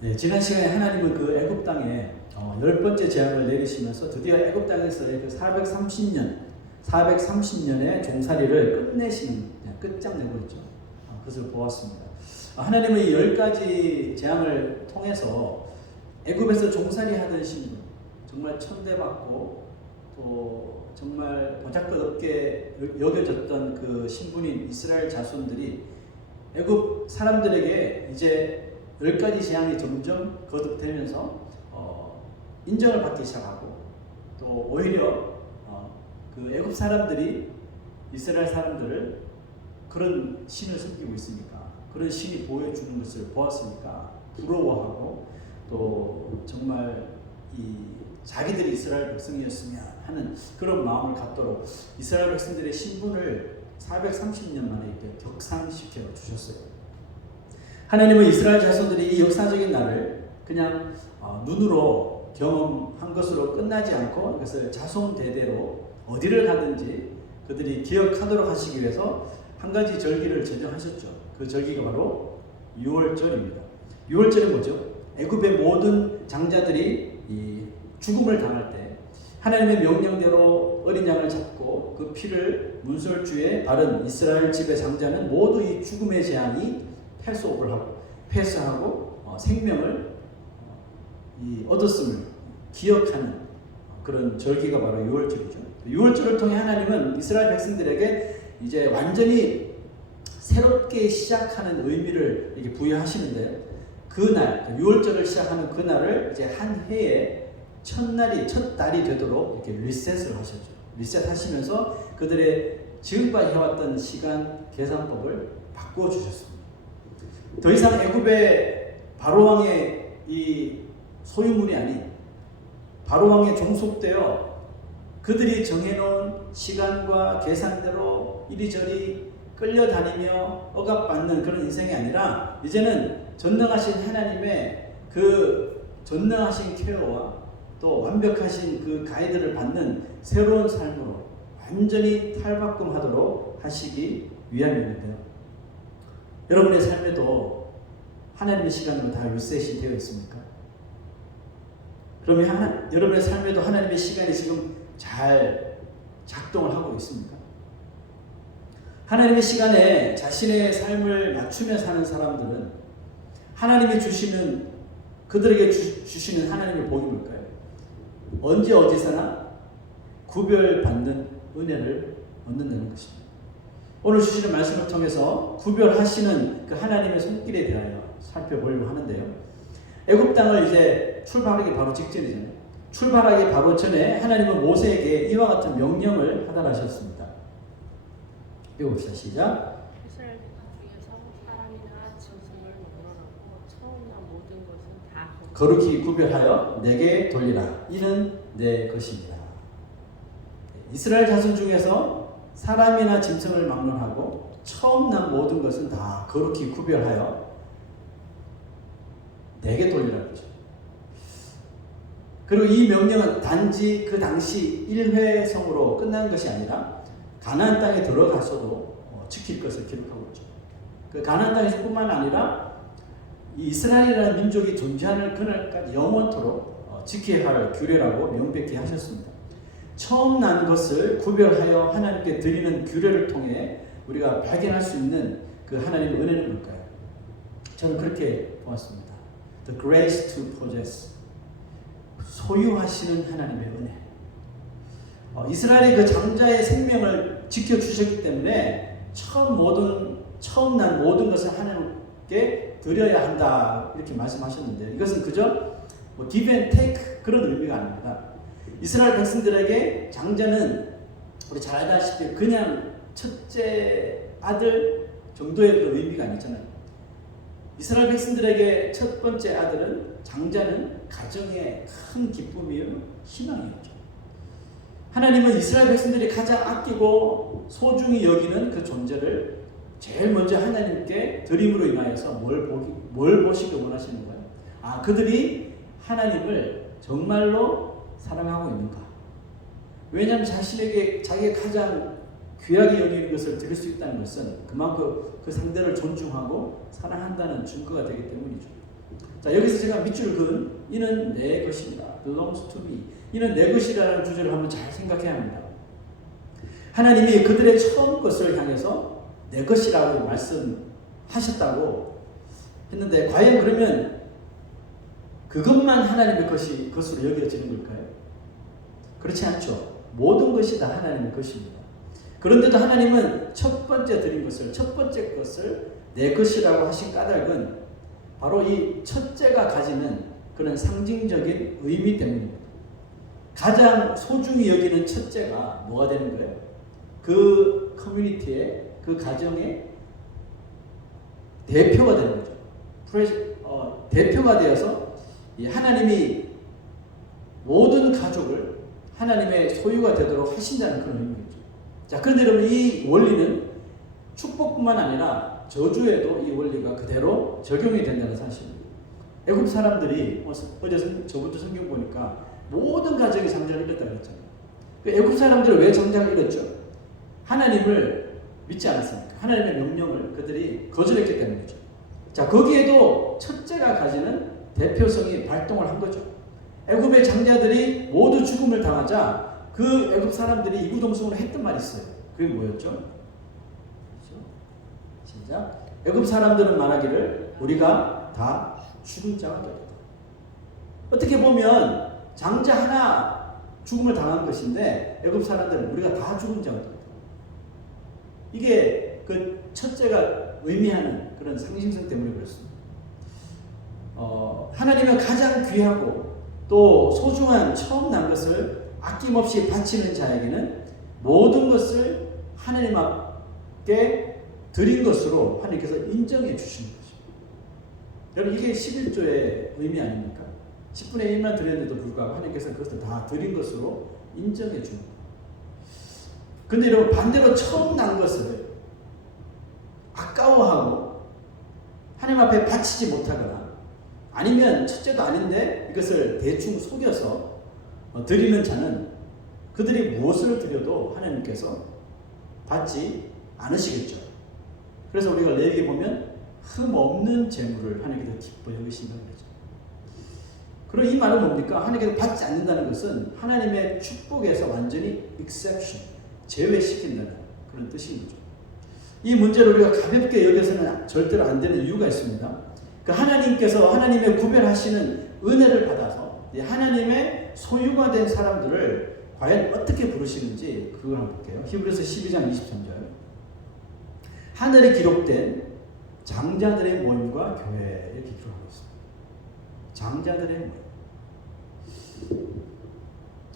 네, 지난 시간에 하나님은 그 애굽 땅에 10번째 재앙을 내리시면서 드디어 애굽 땅에서의 그 430년의 종살이를 끝내시는, 끝장내고 있죠. 그것을 보았습니다. 하나님은 이 10가지 재앙을 통해서 애굽에서 종살이 하던 신분, 정말 천대받고 또 정말 보잘것없게 여겨졌던 그 신분인 이스라엘 자손들이 애굽 사람들에게 이제 10가지 재앙이 점점 거듭되면서 인정을 받기 시작하고, 또 오히려 그 애굽 사람들이 이스라엘 사람들을 그런 신을 섬기고 있으니까, 그런 신이 보여주는 것을 보았으니까 부러워하고, 또 정말 이 자기들이 이스라엘 백성이었으면 하는 그런 마음을 갖도록 이스라엘 백성들의 신분을 430년 만에 이렇게 격상시켜 주셨어요. 하나님은 이스라엘 자손들이 이 역사적인 날을 그냥 눈으로 경험한 것으로 끝나지 않고 이것을 자손 대대로 어디를 가든지 그들이 기억하도록 하시기 위해서 한 가지 절기를 제정하셨죠. 그 절기가 바로 유월절입니다. 유월절은 뭐죠? 애굽의 모든 장자들이 이 죽음을 당할 때 하나님의 명령대로 어린 양을 잡고 그 피를 문설주에 바른 이스라엘 집의 장자는 모두 이 죽음의 재앙이 패스하고 생명을 얻었음을 기억하는 그런 절기가 바로 유월절이죠. 유월절을 통해 하나님은 이스라엘 백성들에게 이제 완전히 새롭게 시작하는 의미를 이렇게 부여하시는데요. 그날, 유월절을 시작하는 그날을 이제 한 해의 첫 달이 되도록 이렇게 리셋을 하셨죠. 리셋하시면서 그들의 지금까지 해왔던 시간 계산법을 바꾸어 주셨습니다. 더 이상 애굽의 바로왕의 이 소유물이 아닌 바로왕에 종속되어 그들이 정해놓은 시간과 계산대로 이리저리 끌려다니며 억압받는 그런 인생이 아니라, 이제는 전능하신 하나님의 그 전능하신 케어와 또 완벽하신 그 가이드를 받는 새로운 삶으로 완전히 탈바꿈하도록 하시기 위함이었는데요. 여러분의 삶에도 하나님의 시간으로 다 리셋이 되어 있습니까? 그러면 여러분의 삶에도 하나님의 시간이 지금 잘 작동을 하고 있습니까? 하나님의 시간에 자신의 삶을 맞추며 사는 사람들은 하나님이 주시는, 그들에게 주시는 하나님의 복이 뭘까요? 언제 어디서나 구별받는 은혜를 얻는다는 것입니다. 오늘 주시는 말씀을 통해서 구별하시는 그 하나님의 손길에 대하여 살펴보려고 하는데요. 애굽 땅을 이제 출발하기 바로 직전이잖아요. 출발하기 바로 전에 하나님은 모세에게 이와 같은 명령을 하달하셨습니다. 읽어봅시다. 시작. 이스라엘 중에서 사람이나 짐승을 물어놓고 처음 난 모든 것은 다 거룩히 구별하여 내게 돌리라. 이는 내 것입니다. 이스라엘 자손 중에서 사람이나 짐승을 막론하고 처음 난 모든 것은 다 거룩히 구별하여 내게 돌리라는 거죠. 그리고 이 명령은 단지 그 당시 1회성으로 끝난 것이 아니라 가나안 땅에 들어가서도 지킬 것을 기록하고 있죠. 그 가나안 땅에서뿐만 아니라 이 이스라엘이라는 민족이 존재하는 그날까지 영원토록 지켜야 할 규례라고 명백히 하셨습니다. 처음 난 것을 구별하여 하나님께 드리는 규례를 통해 우리가 발견할 수 있는 그 하나님의 은혜는 뭘까요? 저는 그렇게 보았습니다. The grace to possess. 소유하시는 하나님의 은혜. 이스라엘의 그 장자의 생명을 지켜주셨기 때문에 처음 난 모든 것을 하나님께 드려야 한다, 이렇게 말씀하셨는데, 이것은 그저 give and take 그런 의미가 아닙니다. 이스라엘 백성들에게 장자는 우리 잘 알다시피 그냥 첫째 아들 정도의 그런 의미가 아니잖아요. 이스라엘 백성들에게 첫 번째 아들은, 장자는 가정의 큰 기쁨이요 희망이었죠. 하나님은 이스라엘 백성들이 가장 아끼고 소중히 여기는 그 존재를 제일 먼저 하나님께 드림으로 인하여서 뭘 보시기 원하시는 거예요? 그들이 하나님을 정말로 사랑하고 있는가? 왜냐하면 자신에게 자기가 가장 귀하게 여기는 것을 드릴 수 있다는 것은 그만큼 그 상대를 존중하고 사랑한다는 증거가 되기 때문이죠. 자, 여기서 제가 밑줄 그은 이는 내 것입니다. belongs to me. 이는 내 것이라는 주제를 한번 잘 생각해야 합니다. 하나님이 그들의 처음 것을 향해서 내 것이라고 말씀하셨다고 했는데 과연 그러면 그것만 하나님의 것으로 여겨지는 걸까요? 그렇지 않죠. 모든 것이 다 하나님의 것입니다. 그런데도 하나님은 첫 번째 드린 것을, 첫 번째 것을 내 것이라고 하신 까닭은 바로 이 첫째가 가지는 그런 상징적인 의미 때문입니다. 가장 소중히 여기는 첫째가 뭐가 되는 거예요? 그 커뮤니티의, 그 가정의 대표가 되는 거죠. 대표가 되어서 하나님이 모든 가족을 하나님의 소유가 되도록 하신다는 그런 의미죠. 자, 그런데 여러분 이 원리는 축복뿐만 아니라 저주에도 이 원리가 그대로 적용이 된다는 사실입니다. 애굽 사람들이 어제 저번주 성경 보니까 모든 가정이 장자를 잃었다고 했잖아요. 애굽 사람들은 왜 장자를 잃었죠? 하나님을 믿지 않았습니까? 하나님의 명령을 그들이 거절했기 때문이죠. 자, 거기에도 첫째가 가지는 대표성이 발동을 한 거죠. 애굽의 장자들이 모두 죽음을 당하자 그 애굽 사람들이 이구동성으로 했던 말이 있어요. 그게 뭐였죠? 그렇죠? 시작. 애굽 사람들은 말하기를 우리가 다 죽은 자가 되었다. 어떻게 보면 장자 하나 죽음을 당한 것인데 애굽 사람들은 우리가 다 죽은 자가 되었다. 이게 그 첫째가 의미하는 그런 상징성 때문에 그렇습니다. 하나님은 가장 귀하고 또 소중한 처음 난 것을 아낌없이 바치는 자에게는 모든 것을 하나님 앞에 드린 것으로 하나님께서 인정해 주시는 것입니다. 여러분 이게 11조의 의미 아닙니까? 10분의 1만 드렸는데도 불구하고 하나님께서 그것을 다 드린 것으로 인정해 주는 거예요. 근데 여러분 반대로 처음 난 것을 아까워하고 하나님 앞에 바치지 못하거나 아니면 첫째도 아닌데 이것을 대충 속여서 드리는 자는 그들이 무엇을 드려도 하나님께서 받지 않으시겠죠. 그래서 우리가 레위기에 보면 흠 없는 재물을 하나님께서 기뻐 여기신다는 거죠. 그럼 이 말은 뭡니까? 하나님께서 받지 않는다는 것은 하나님의 축복에서 완전히 exception, 제외시킨다는 그런 뜻인 거죠. 이 문제를 우리가 가볍게 여겨서는 절대로 안 되는 이유가 있습니다. 그 하나님께서 하나님의 구별하시는 은혜를 받아서 하나님의 소유가 된 사람들을 과연 어떻게 부르시는지 그걸 한번 볼게요. 히브리서 12장 23절. 하늘에 기록된 장자들의 모임과 교회 이렇게 기록하고 있습니다. 장자들의 모임.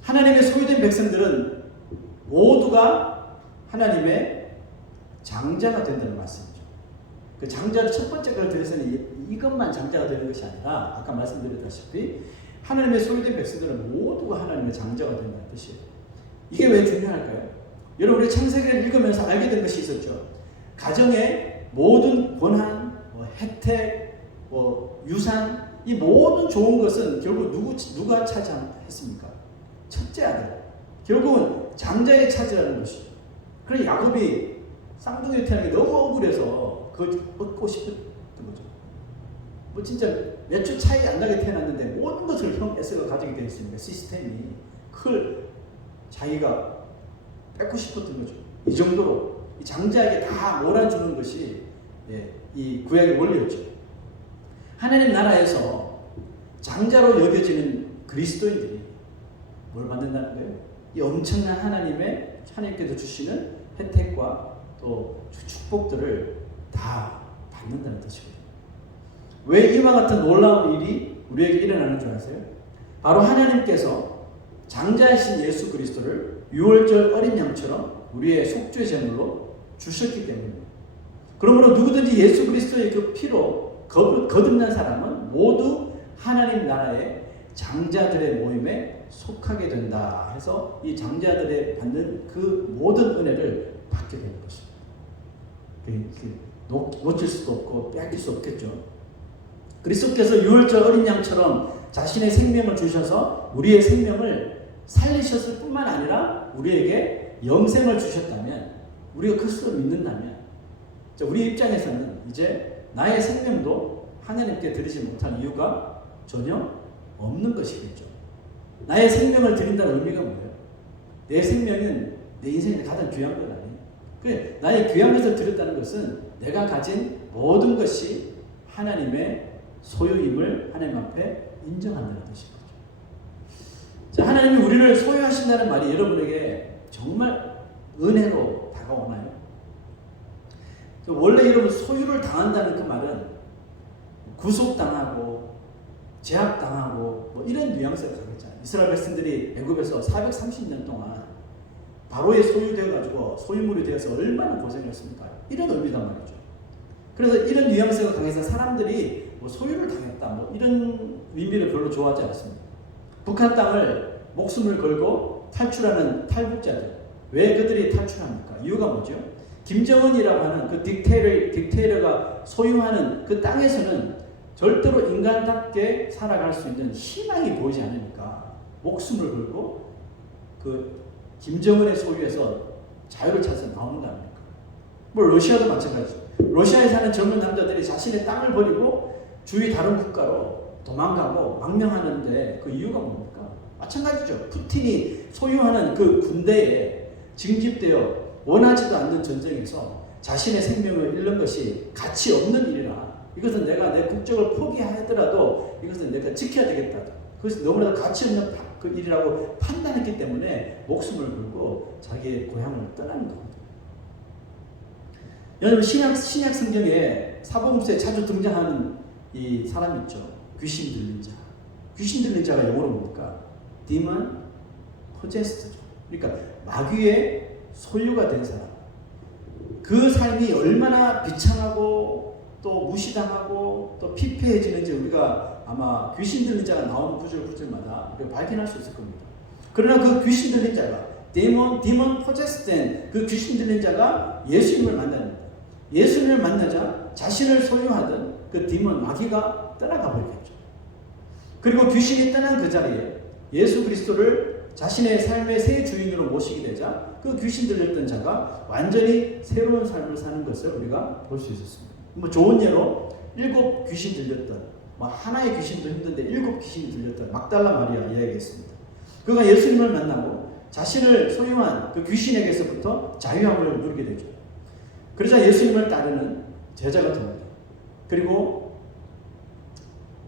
하나님의 소유된 백성들은 모두가 하나님의 장자가 된다는 말씀이죠. 그 장자를 첫 번째 걸 드려서는 이것만 장자가 되는 것이 아니라 아까 말씀드렸다시피 하나님의 소유된 백성들은 모두가 하나님의 장자가 된다는 뜻이에요. 이게 왜 중요할까요? 여러분 우리 창세기를 읽으면서 알게 된 것이 있었죠. 가정의 모든 권한, 혜택, 유산 이 모든 좋은 것은 결국 누가 차지했습니까? 첫째 아들. 결국은 장자의 차지라는 것이죠. 그래서 야곱이 쌍둥이 태어나는 게 너무 억울해서 그걸 얻고 싶었던 거죠. 뭐 진짜 몇 주 차이 안 나게 태어났는데 모든 것을 형 에서가 가지게 되어 있으니까 시스템이 그걸 자기가 뺏고 싶었던 거죠. 이 정도로 이 장자에게 다 몰아주는 것이 이 구약의 원리였죠. 하나님 나라에서 장자로 여겨지는 그리스도인들이 뭘 받는다는 거예요? 이 엄청난 하나님께서 주시는 혜택과 또 축복들을 다 받는다는 뜻이거든요. 왜 이와 같은 놀라운 일이 우리에게 일어나는 줄 아세요? 바로 하나님께서 장자이신 예수 그리스도를 유월절 어린 양처럼 우리의 속죄 제물로 주셨기 때문입니다. 그러므로 누구든지 예수 그리스도의 그 피로 거듭난 사람은 모두 하나님 나라의 장자들의 모임에 속하게 된다 해서 이 장자들의 받는 그 모든 은혜를 받게 되는 것입니다. 놓칠 수도 없고 빼앗길 수 없겠죠. 그리스도께서 유월절 어린 양처럼 자신의 생명을 주셔서 우리의 생명을 살리셨을 뿐만 아니라 우리에게 영생을 주셨다면 우리가 그리스도를 믿는다면 우리 입장에서는 이제 나의 생명도 하나님께 드리지 못할 이유가 전혀 없는 것이겠죠. 나의 생명을 드린다는 의미가 뭐예요? 내 생명은 내 인생에 가장 귀한 건 아니에요. 그래, 나의 귀한 것을 드렸다는 것은 내가 가진 모든 것이 하나님의 소유임을 하나님 앞에 인정한다는 뜻인 거죠. 자, 하나님이 우리를 소유하신다는 말이 여러분에게 정말 은혜로 다가오나요? 원래 여러분 소유를 당한다는 그 말은 구속당하고 제압당하고 뭐 이런 뉘앙스가 강했잖아요. 이스라엘 백성들이 애굽에서 430년 동안 바로의 소유되어가지고 소유물이 되어서 얼마나 고생했습니까? 이런 의미단 말이죠. 그래서 이런 뉘앙스가 강해서 사람들이 뭐 소유를 당했다 뭐 이런 의미를 별로 좋아하지 않습니다. 북한 땅을 목숨을 걸고 탈출하는 탈북자들, 왜 그들이 탈출합니까? 이유가 뭐죠? 김정은이라고 하는 그 딕테이터가 소유하는 그 땅에서는 절대로 인간답게 살아갈 수 있는 희망이 보이지 않으니까 목숨을 걸고 그 김정은의 소유에서 자유를 찾아서 나오는 거 아닙니까? 뭐 러시아도 마찬가지죠. 러시아에 사는 젊은 남자들이 자신의 땅을 버리고 주위 다른 국가로 도망가고 망명하는데 그 이유가 뭡니까? 마찬가지죠. 푸틴이 소유하는 그 군대에 징집되어 원하지도 않는 전쟁에서 자신의 생명을 잃는 것이 가치 없는 일이라 이것은 내가 내 국적을 포기하더라도 이것은 내가 지켜야 되겠다. 그것이 너무나도 가치 없는 그 일이라고 판단했기 때문에 목숨을 걸고 자기의 고향을 떠나는 겁니다. 여러분 신약 성경에 사복음서에 자주 등장하는 이 사람 있죠. 귀신 들린 자. 귀신 들린 자가 영어로 뭡니까? demon possessed죠. 그러니까 마귀의 소유가 된 사람. 그 삶이 얼마나 비참하고 또 무시당하고 또 피폐해지는지 우리가 아마 귀신 들린 자가 나오는 구절마다 우리가 발견할 수 있을 겁니다. 그러나 그 귀신 들린 자가 demon possessed 된 그 귀신 들린 자가 예수님을 만납니다. 예수님을 만나자 자신을 소유하던 그 디몬 마귀가 떠나가 버리겠죠. 그리고 귀신이 떠난 그 자리에 예수 그리스도를 자신의 삶의 새 주인으로 모시게 되자 그 귀신 들렸던 자가 완전히 새로운 삶을 사는 것을 우리가 볼 수 있었습니다. 뭐 좋은 예로 7 귀신 들렸던 뭐 하나의 귀신도 힘든데 7 귀신이 들렸던 막달라 마리아 이야기했습니다. 그가 예수님을 만나고 자신을 소유한 그 귀신에게서부터 자유함을 누리게 되죠. 그러자 예수님을 따르는 제자가 됩니다. 그리고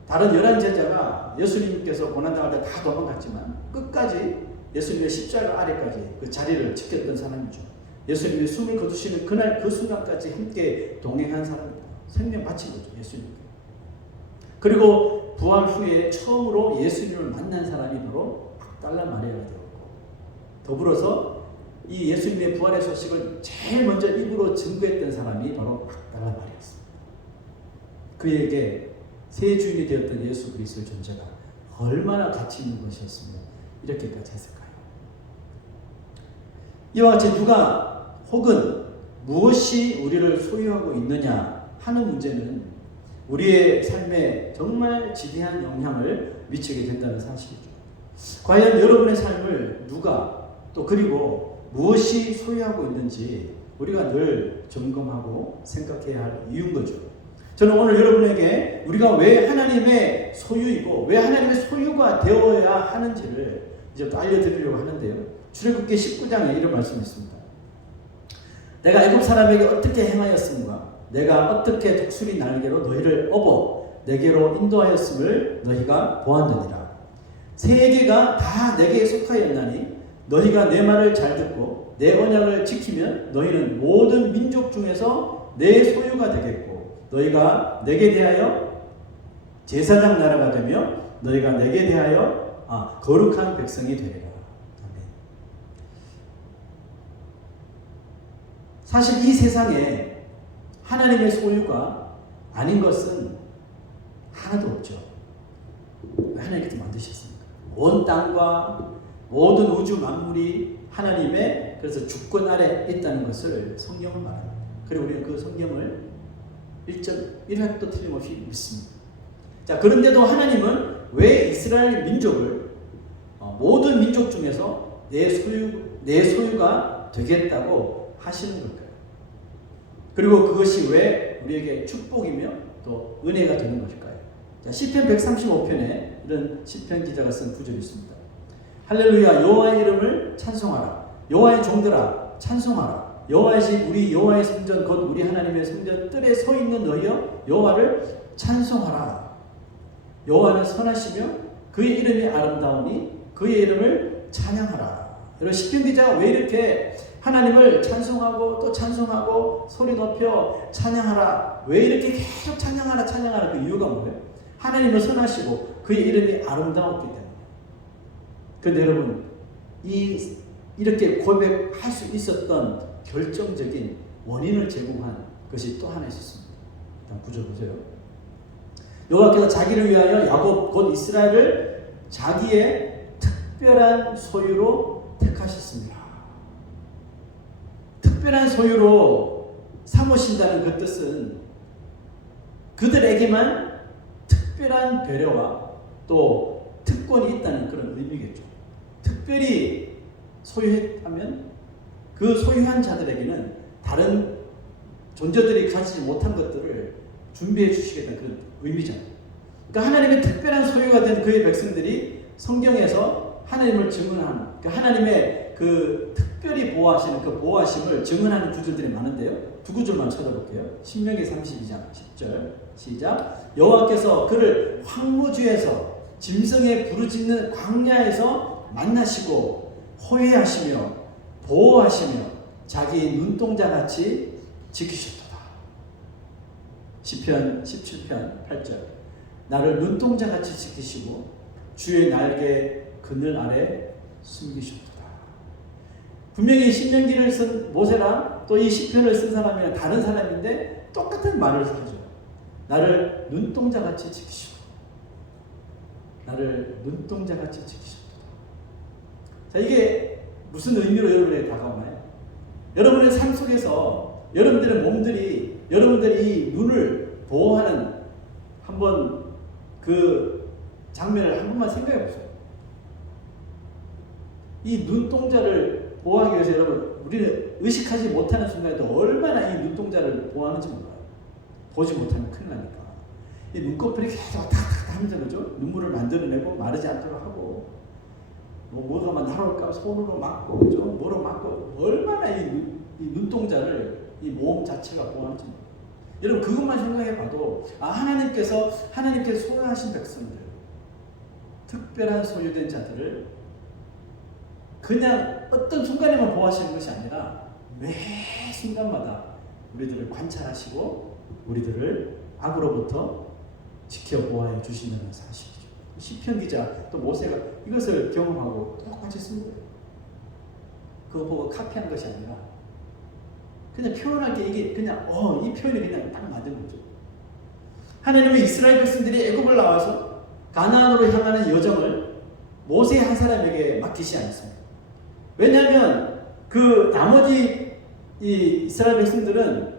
다른 11제자가 예수님께서 고난당할 때 다 도망갔지만 끝까지 예수님의 십자가 아래까지 그 자리를 지켰던 사람이죠. 예수님이 숨을 거두시는 그날 그 순간까지 함께 동행한 사람입니다. 생명 바친 거죠. 예수님께. 그리고 부활 후에 처음으로 예수님을 만난 사람이 바로 막달라 마리아가 되었고 더불어서 이 예수님의 부활의 소식을 제일 먼저 입으로 증거했던 사람이 바로 막달라 마리아였습니다. 그에게 새 주인이 되었던 예수 그리스도의 존재가 얼마나 가치 있는 것이었으면 이렇게까지 했을까요? 이와 같이 누가 혹은 무엇이 우리를 소유하고 있느냐 하는 문제는 우리의 삶에 정말 지대한 영향을 미치게 된다는 사실이죠. 과연 여러분의 삶을 누가 또 그리고 무엇이 소유하고 있는지 우리가 늘 점검하고 생각해야 할 이유인 거죠. 저는 오늘 여러분에게 우리가 왜 하나님의 소유이고 왜 하나님의 소유가 되어야 하는지를 이제 알려드리려고 하는데요. 출애굽기 19장에 이런 말씀이 있습니다. 내가 애굽 사람에게 어떻게 행하였음과 내가 어떻게 독수리 날개로 너희를 업어 내게로 인도하였음을 너희가 보았느니라. 세계가 다 내게 속하였나니 너희가 내 말을 잘 듣고 내 언약을 지키면 너희는 모든 민족 중에서 내 소유가 되겠고 너희가 내게 대하여 제사장 나라가 되며 너희가 내게 대하여 거룩한 백성이 되리라. 아멘. 사실 이 세상에 하나님의 소유가 아닌 것은 하나도 없죠. 하나님께서 만드셨습니다. 온 땅과 모든 우주 만물이 하나님의 그래서 주권 아래 있다는 것을 성경은 말합니다. 그리고 우리는 그 성경을 1.1획도 틀림없이 믿습니다. 자, 그런데도 하나님은 왜 이스라엘 민족을 모든 민족 중에서 내 소유가 되겠다고 하시는 걸까요? 그리고 그것이 왜 우리에게 축복이며 또 은혜가 되는 것일까요? 자, 시편 135편에 이런 시편 기자가 쓴 구절이 있습니다. 할렐루야, 여호와의 이름을 찬송하라. 여호와의 종들아 찬송하라. 여호와이신 우리 여호와의 성전 곧 우리 하나님의 성전 뜰에 서 있는 너희여 여호와를 찬송하라. 여호와는 선하시며 그의 이름이 아름다우니 그의 이름을 찬양하라. 여러분, 시편 기자가 왜 이렇게 하나님을 찬송하고 또 찬송하고 소리 높여 찬양하라, 왜 이렇게 계속 찬양하라 그 이유가 뭐예요? 하나님은 선하시고 그의 이름이 아름다웠기 때문에. 그런데 여러분, 이렇게 고백할 수 있었던 결정적인 원인을 제공한 것이 또 하나 있었습니다. 일단 구절 보세요. 여호와께서 자기를 위하여 야곱 곧 이스라엘을 자기의 특별한 소유로 택하셨습니다. 특별한 소유로 삼으신다는 그 뜻은 그들에게만 특별한 배려와 또 특권이 있다는 그런 의미겠죠. 특별히 소유했다면 그 소유한 자들에게는 다른 존재들이 가지지 못한 것들을 준비해 주시겠다는 그런 의미잖아요. 그러니까 하나님의 특별한 소유가 된 그의 백성들이 성경에서 하나님을 증언하는, 그러니까 하나님의 그 특별히 보호하시는 그 보호하심을 증언하는 구절들이 많은데요. 두 구절만 찾아볼게요. 신명기 32장 10절 시작. 여호와께서 그를 황무지에서 짐승의 부르짖는 광야에서 만나시고 호위하시며 보호하시며 자기 눈동자같이 지키셨도다. 시편 17편 8절. 나를 눈동자같이 지키시고 주의 날개 그늘 아래 숨기셨도다. 분명히 신명기를 쓴 모세랑 또 이 시편을 쓴 사람이랑 다른 사람인데 똑같은 말을 하죠. 나를 눈동자같이 지키시고 나를 눈동자같이 지키셨도다. 자, 이게 무슨 의미로 여러분에게 다가오나요? 여러분의 삶 속에서 여러분들의 몸들이 여러분들의 이 눈을 보호하는 한번 그 장면을 한 번만 생각해 보세요. 이 눈동자를 보호하기 위해서 여러분, 우리는 의식하지 못하는 순간에도 얼마나 이 눈동자를 보호하는지 몰라요. 보지 못하면 큰일 나니까. 이 눈꺼풀이 계속 탁탁 하면서 그죠? 눈물을 만들어내고 마르지 않도록 하고, 뭐가 날아올까 손으로 막고, 그죠? 뭐로 막고, 얼마나 이 눈동자를 이 몸 자체가 보호하는지 몰라요. 여러분, 그것만 생각해 봐도, 하나님께서 소유하신 백성들, 특별한 소유된 자들을 그냥 어떤 순간에만 보호하시는 것이 아니라 매 순간마다 우리들을 관찰하시고 우리들을 악으로부터 지켜 보호하여 주신다는 사실이죠. 시편 기자 또 모세가 이것을 경험하고 똑같이 쓴 거예요. 그거 보고 카피한 것이 아니라 그냥 표현할 게 이게 그냥 이 표현이 그냥 딱 맞은 거죠. 하나님은 이스라엘 백성들이 애굽을 나와서 가나안으로 향하는 여정을 모세 한 사람에게 맡기지 않습니다. 왜냐하면 그 나머지 이 이스라엘 백성들은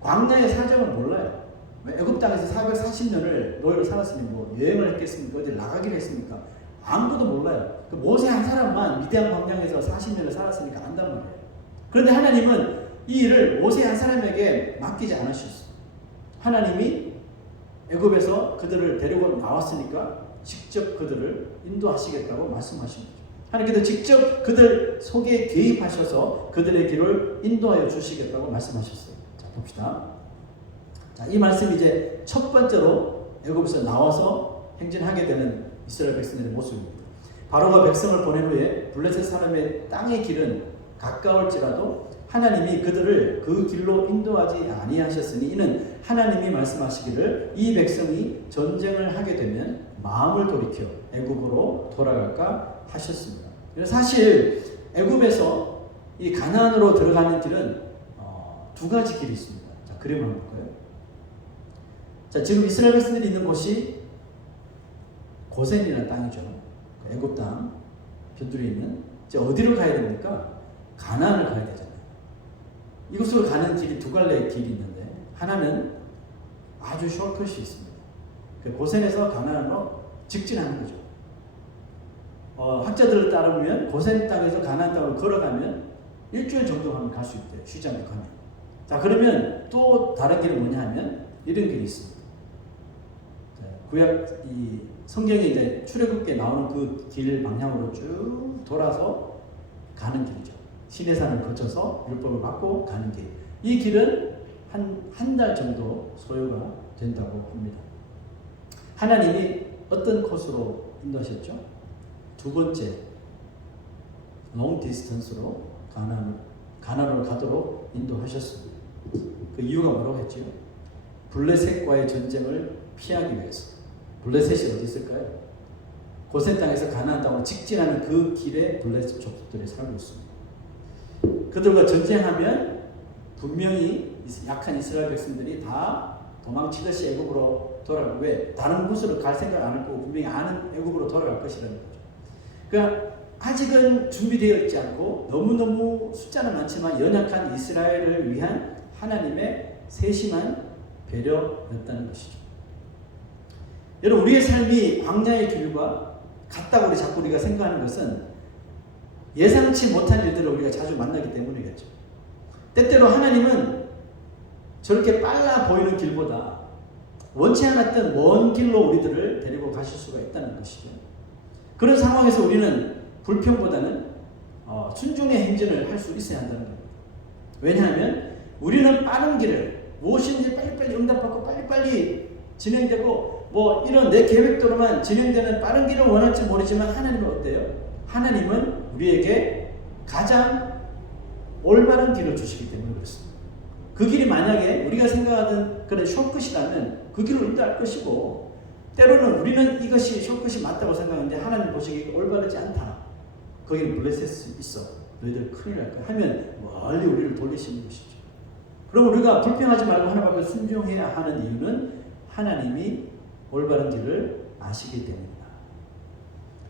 광야의 사정을 몰라요. 애굽 땅에서 440년을 노예로 살았으니 뭐 여행을 했겠습니까? 어디 나가기를 했습니까? 아무도 몰라요. 그 모세 한 사람만 미디안 광야에서 40년을 살았으니까 안단 말이에요. 그런데 하나님은 이 일을 모세 한 사람에게 맡기지 않으셨어요. 하나님이 애굽에서 그들을 데리고 나왔으니까 직접 그들을 인도하시겠다고 말씀하신 거죠. 하나님께서 직접 그들 속에 개입하셔서 그들의 길을 인도하여 주시겠다고 말씀하셨어요. 자, 봅시다. 자, 이 말씀이 이제 첫 번째로 애굽에서 나와서 행진하게 되는 이스라엘 백성들의 모습입니다. 바로가 백성을 보낸 후에 블레셋 사람의 땅의 길은 가까울지라도 하나님이 그들을 그 길로 인도하지 아니하셨으니 이는 하나님이 말씀하시기를 이 백성이 전쟁을 하게 되면 마음을 돌이켜 애굽으로 돌아갈까 하셨습니다. 그래서 사실 애굽에서 이 가나안으로 들어가는 길은 두 가지 길이 있습니다. 자, 그림 한번 볼까요? 자, 지금 이스라엘 백성들이 있는 곳이 고센이라는 땅이죠. 애굽 땅 변두리에 있는. 이제 어디로 가야 됩니까? 가나안을 가야 되잖아요. 이곳으로 가는 길이 두 갈래의 길이 있는데 하나는 아주 숏컷이 있습니다. 고센에서 가나안으로 직진하는 거죠. 학자들을 따르면 고센 땅에서 가나안 땅으로 걸어가면 일주일 정도 하면 갈 수 있대요. 쉬지 않고 가면. 자, 그러면 또 다른 길은 뭐냐 하면 이런 길이 있습니다. 구약 이 성경에 이제 출애굽기에 나오는 그 길 방향으로 쭉 돌아서 가는 길이죠. 시내산을 거쳐서 율법을 받고 가는 길. 이 길은 한 달 정도 소요가 된다고 합니다. 하나님이 어떤 코스로 인도하셨죠? 두 번째, 롱 디스턴스로 가나안으로 가도록 인도하셨습니다. 그 이유가 뭐라고 했죠? 블레셋과의 전쟁을 피하기 위해서. 블레셋이 어디 있을까요? 고센 땅에서 가나안 땅으로 직진하는 그 길에 블레셋 족속들이 살고 있습니다. 그들과 전쟁하면 분명히 약한 이스라엘 백성들이 다 도망치듯이 애굽으로 돌아가고, 왜? 다른 곳으로 갈 생각 안 하고 분명히 아는 애굽으로 돌아갈 것이라는 거죠. 그러니까 아직은 준비되어 있지 않고 너무너무 숫자는 많지만 연약한 이스라엘을 위한 하나님의 세심한 배려였다는 것이죠. 여러분, 우리의 삶이 광야의 길과 같다고 자꾸 우리가 생각하는 것은 예상치 못한 일들을 우리가 자주 만나기 때문이겠죠. 때때로 하나님은 저렇게 빨라 보이는 길보다 원치 않았던 먼 길로 우리들을 데리고 가실 수가 있다는 것이죠. 그런 상황에서 우리는 불평보다는 순종의 행진을 할 수 있어야 한다는 겁니다. 왜냐하면 우리는 빠른 길을, 무엇인지 빨리빨리 응답받고 빨리빨리 진행되고 뭐 이런 내 계획대로만 진행되는 빠른 길을 원할지 모르지만, 하나님은 어때요? 하나님은 우리에게 가장 올바른 길을 주시기 때문에 그렇습니다. 그 길이 만약에 우리가 생각하던 그런 숏컷이라면 그 길을 인도할 것이고, 때로는 우리는 이것이 숏컷이 맞다고 생각하는데 하나님 보시기에 올바르지 않다. 거기는 블레셋이 있어. 너희들 큰일 날 거야. 하면 멀리 우리를 돌리시는 것이죠. 그럼 우리가 불평하지 말고 하나님 앞에 순종해야 하는 이유는 하나님이 올바른 길을 아시기 때문입니다.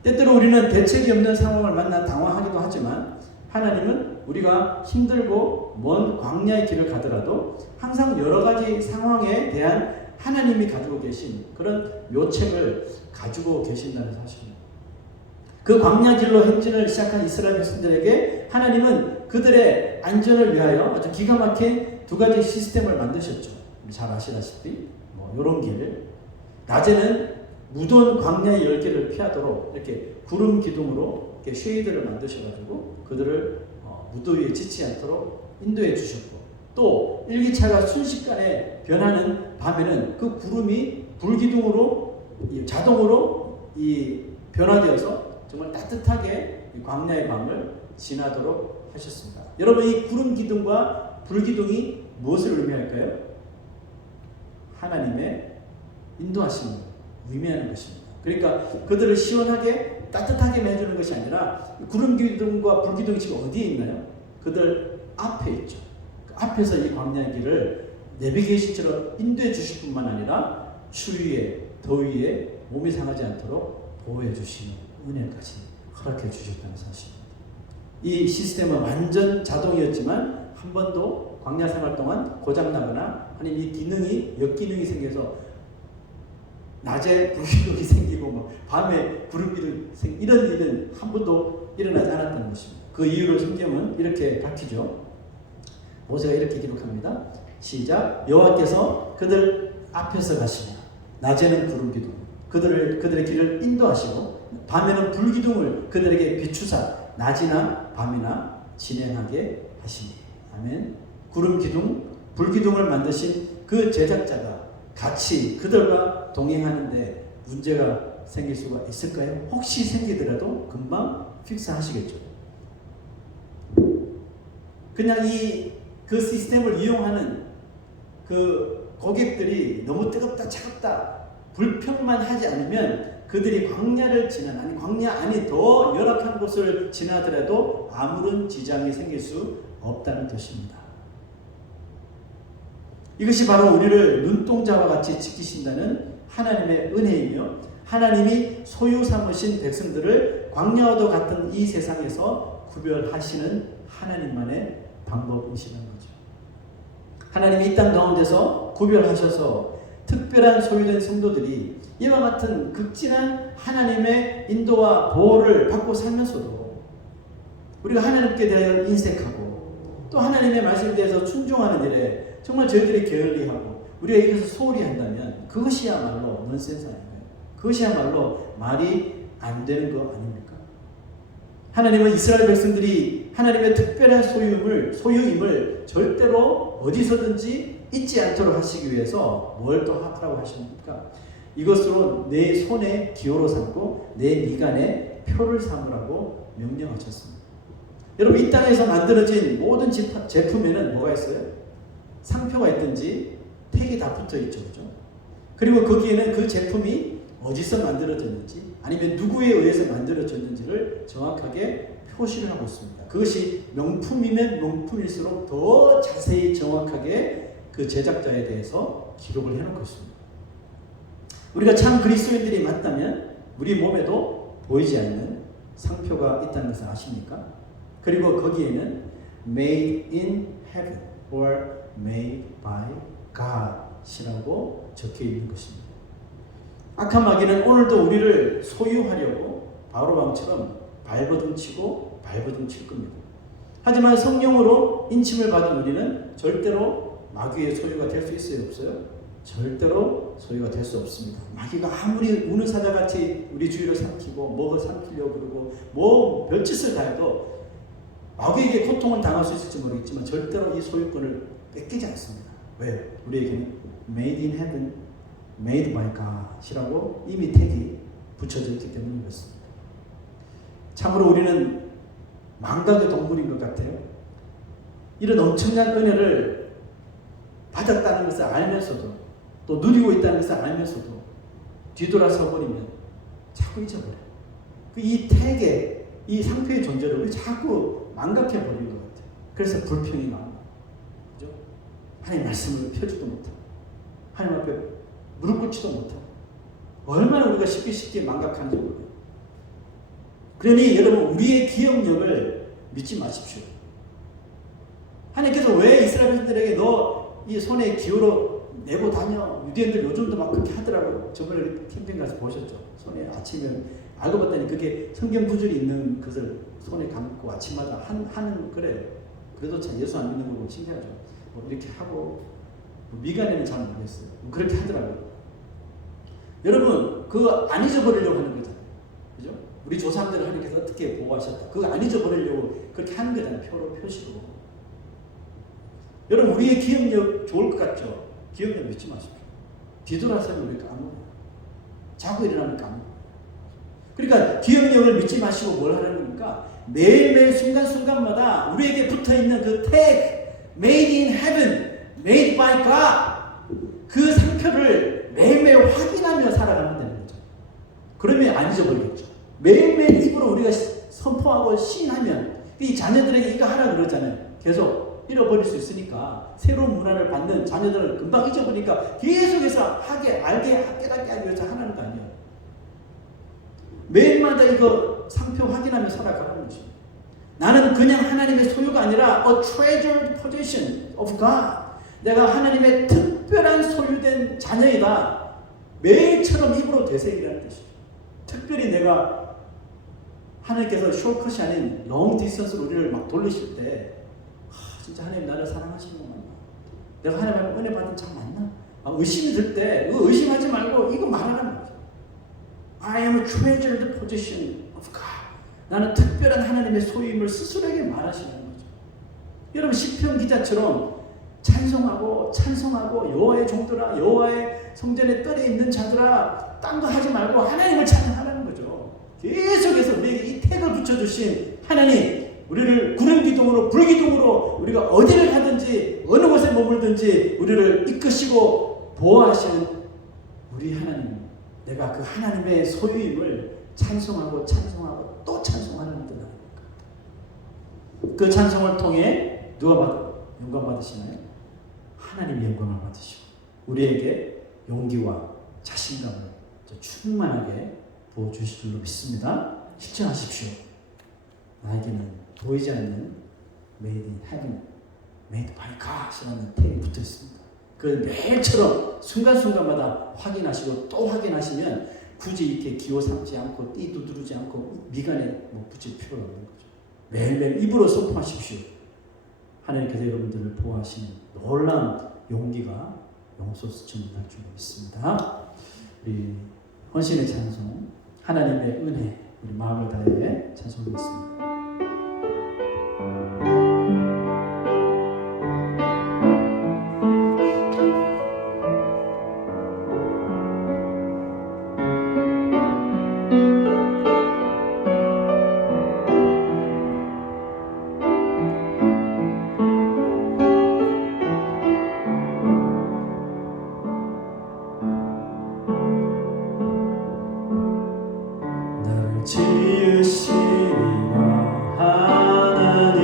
때때로 우리는 대책이 없는 상황을 만나 당황하기도 하지만, 하나님은 우리가 힘들고 먼 광야의 길을 가더라도 항상 여러 가지 상황에 대한 하나님이 가지고 계신 그런 묘책을 가지고 계신다는 사실입니다. 그 광야 길로 행진을 시작한 이스라엘 백성들에게 하나님은 그들의 안전을 위하여 아주 기가 막힌 두 가지 시스템을 만드셨죠. 잘 아시다시피 이런 길, 낮에는 무더운 광야의 열기를 피하도록 이렇게 구름 기둥으로 이렇게 쉐이드를 만드셔가지고 그들을 무더위에 지치지 않도록 인도해 주셨고, 또 일기차가 순식간에 변하는 밤에는 그 구름이 불기둥으로 자동으로 변화되어서 정말 따뜻하게 광야의 밤을 지나도록 하셨습니다. 여러분, 이 구름 기둥과 불기둥이 무엇을 의미할까요? 하나님의 인도하심을 의미하는 것입니다. 그러니까 그들을 시원하게 따뜻하게 해주는 것이 아니라, 구름 기둥과 불기둥이 지금 어디에 있나요? 그들 앞에 있죠. 그 앞에서 이 광야의 길을 내비게이션처럼 인도해 주실 뿐만 아니라 추위에 더위에 몸이 상하지 않도록 보호해 주시는 은혜까지 허락해 주셨다는 사실입니다. 이 시스템은 완전 자동이었지만 한 번도 광야 생활 동안 고장나거나 아니면 이 기능이 역기능이 생겨서 낮에 불기둥이 생기고 밤에 구름기둥이 생기고 이런 일은 한 번도 일어나지 않았다는 것입니다. 그 이유를 성경은 이렇게 밝히죠. 모세가 이렇게 기록합니다. 시작. 여호와께서 그들 앞에서 가시며 낮에는 구름기둥 그들의 길을 인도하시고 밤에는 불기둥을 그들에게 비추사 낮이나 밤이나 진행하게 하시니. 아멘. 구름기둥, 불기둥을 만드신 그 제작자가 같이 그들과 동행하는데 문제가 생길 수가 있을까요? 혹시 생기더라도 금방 픽스하시겠죠. 그냥 그 시스템을 이용하는 그 고객들이 너무 뜨겁다 차갑다 불평만 하지 않으면 그들이 광야를 아니 광야 안이 더 열악한 곳을 지나더라도 아무런 지장이 생길 수 없다는 뜻입니다. 이것이 바로 우리를 눈동자와 같이 지키신다는 하나님의 은혜이며, 하나님이 소유 삼으신 백성들을 광야와도 같은 이 세상에서 구별하시는 하나님만의 방법이시는 거죠. 하나님이 이 땅 가운데서 구별하셔서 특별한 소유된 성도들이 이와 같은 극진한 하나님의 인도와 보호를 받고 살면서도 우리가 하나님께 대하여 인색하고 또 하나님의 말씀에 대해서 순종하는 일에 정말 저희들이 게을리하고 우리가 이것을 소홀히 한다면 그것이야말로 넌센스 아닌가요? 그것이야말로 말이 안 되는 거 아닙니까? 하나님은 이스라엘 백성들이 하나님의 특별한 소유임을 절대로 어디서든지 잊지 않도록 하시기 위해서 뭘 또 하라고 하십니까? 이것으로 내 손에 기호로 삼고 내 미간에 표를 삼으라고 명령하셨습니다. 여러분, 이 땅에서 만들어진 모든 제품에는 뭐가 있어요? 상표가 있든지 택이 다 붙어 있죠. 그죠? 그리고 거기에는 그 제품이 어디서 만들어졌는지 아니면 누구에 의해서 만들어졌는지를 정확하게 표시를 하고 있습니다. 그것이 명품이면 명품일수록 더 자세히 정확하게 그 제작자에 대해서 기록을 해놓고 있습니다. 우리가 참 그리스도인들이 맞다면 우리 몸에도 보이지 않는 상표가 있다는 것을 아십니까? 그리고 거기에는 Made in Heaven or Made by God이라고 적혀 있는 것입니다. 악한 마귀는 오늘도 우리를 소유하려고 바로방처럼 발버둥치고 발버둥칠 겁니다. 하지만 성령으로 인침을 받은 우리는 절대로 마귀의 소유가 될 수 있어요? 없어요? 절대로 소유가 될 수 없습니다. 마귀가 아무리 우는 사자같이 우리 주위를 삼키고 뭐가 삼키려고 그러고 뭐 별짓을 다 해도 마귀에게 고통을 당할 수 있을지 모르겠지만 절대로 이 소유권을 뺏기지 않습니다. 왜요? 우리에게는 Made in Heaven, Made by God이라고 이미 택이 붙여져 있기 때문인 것입니다. 참으로 우리는 망각의 동물인 것 같아요. 이런 엄청난 은혜를 받았다는 것을 알면서도 또 누리고 있다는 것을 알면서도 뒤돌아서 버리면 자꾸 잊어버려요. 이 택의 이 상표의 존재를 우리 자꾸 망각해 버리는 것 같아요. 그래서 불평이 나옵니다. 그죠? 하나님 말씀을 펴지도 못하고 하나님 앞에 무릎 꿇지도 못하고 얼마나 우리가 쉽게 망각하는지 모르겠어요. 그러니 여러분, 우리의 기억력을 믿지 마십시오. 하나님께서 왜 이스라엘 백성들에게 너 이 손에 기호로 내고 다녀. 유대인들 요즘도 막 그렇게 하더라고요. 저번에 캠핑 가서 보셨죠? 손에 아침에 알고 봤더니 그게 성경 구절이 있는 것을 손에 감고 아침마다 하는 그래요. 그래도 참 예수 안 믿는 거 보면 신기하죠. 뭐 이렇게 하고 미간에는 잘 모르겠어요. 그렇게 하더라고요. 여러분, 그거 안 잊어버리려고 하는 거잖아요. 그죠? 우리 조상들을 하나님께서 어떻게 보호하셨다. 그거 안 잊어버리려고 그렇게 하는 거잖아요. 표시로. 여러분, 우리의 기억력 좋을 것 같죠? 기억력 믿지 마십시오. 뒤돌아서면 우리 까먹어요. 자고 일어나면 까먹어요. 그러니까 기억력을 믿지 마시고 뭘 하라는 겁니까? 매일매일 순간순간마다 우리에게 붙어있는 그 tag, Made in Heaven, Made by God, 그 상표를 매일매일 확인하며 살아가면 되는 거죠. 그러면 안 잊어버리겠죠. 매일매일 입으로 우리가 선포하고 시인하면 이 자녀들에게 이거 하라 그러잖아요. 계속 잃어버릴 수 있으니까 새로운 문화를 받는 자녀들은 금방 잊어버리니까 계속해서 깨닫게 하기 위해서 하라는 거 아니에요. 매일마다 이거 상표 확인하며 살아가라는 것입니다. 나는 그냥 하나님의 소유가 아니라 a treasured possession of God. 내가 하나님의 특별한 소유된 자녀이다. 매일처럼 입으로 되새기라는 뜻이죠. 특별히 내가 하나님께서 쇼컷이 아닌 롱 디스턴스로 우리를 막 돌리실 때 진짜 하나님 나를 사랑하시는 거 맞나? 내가 하나님의 은혜 받은 참 맞나? 의심이 들 때 의심하지 말고 이거 말하라는 거죠. I am a treasured possession of God. 나는 특별한 하나님의 소유임을 스스로에게 말하시는 거죠. 여러분, 시편 기자처럼 찬송하고 여호와의 종들아, 여호와의 성전에 떨에 있는 자들아, 딴 거 하지 말고 하나님을 찬양하라는 거죠. 계속해서 우리에게 이 택을 붙여주신 하나님, 우리를 구름 기둥으로 불기둥으로 우리가 어디를 가든지 어느 곳에 머물든지 우리를 이끄시고 보호하시는 우리 하나님, 내가 그 하나님의 소유임을 찬송하고 또 찬송하는 뜻 아닙니까? 그 찬송을 통해 누가 영광 받으시나요? 하나님이 영광을 받으시고 우리에게 용기와 자신감을 충만하게 부어주실 줄로 믿습니다. 실천하십시오. 나에게는 보이지 않는 Made in Heaven, Made by God이라는 태이 붙어 있습니다. 그 매일처럼 순간순간마다 확인하시고 또 확인하시면 굳이 이렇게 기호 삼지 않고 띠 두드리지 않고 미간에 붙일 필요가 없는 거죠. 매일매일 입으로 선포하십시오. 하나님께서 여러분들을 보호하시는 놀라운 용기가 용서서 증문할 줄 믿습니다. 우리 헌신의 찬송, 하나님의 은혜, 우리 마음을 다해 찬송하겠습니다. 지으시니라 하나님,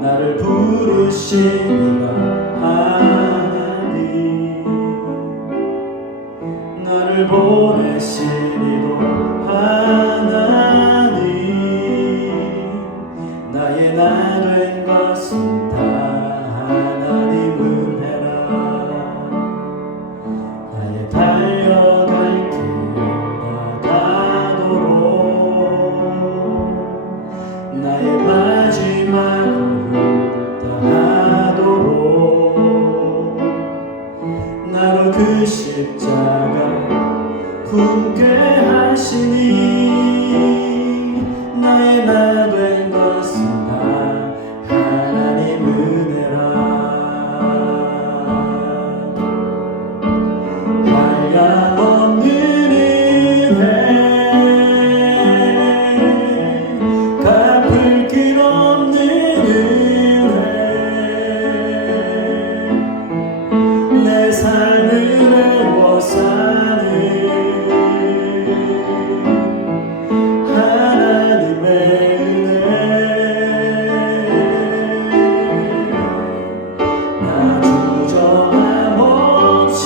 나를 부르시니라 하나님, 나를 보내시니도 하나님, 나의 나 된 것은 다 하나님 은혜라. 나의 달려갈 길 나의 마지막을 다하도록 나로 그 십자가 품게 하시니 나의 나 된 것은 다 하나님 은혜라. 한량없는 은혜 갚을 길 없는 은혜 내 삶을 외워 사는 하나님의 은혜 나 주저함 없이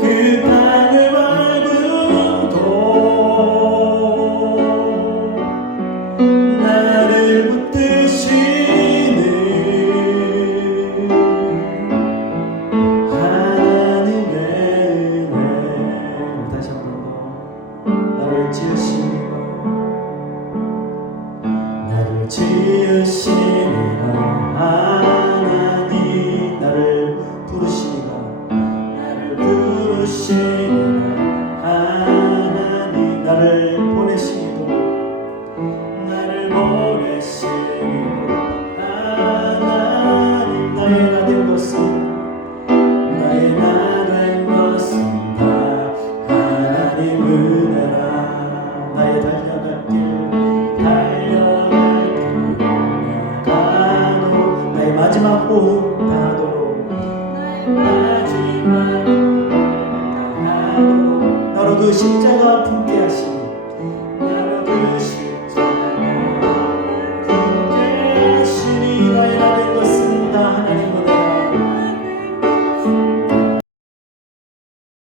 그 땅을 밟은 나를 붙드시는 하나님의 은혜. 다시 한번 나를 지으시니라 하나님, 나를 부르시니라 하나님, 나를 보내시니도 하나님, 나의 나 된 것은 다 하나님 은혜라. 나의 달려갈 길 나가도록 나의 마지막 호흡 다하도록 나로 그 십자가 품게 하시니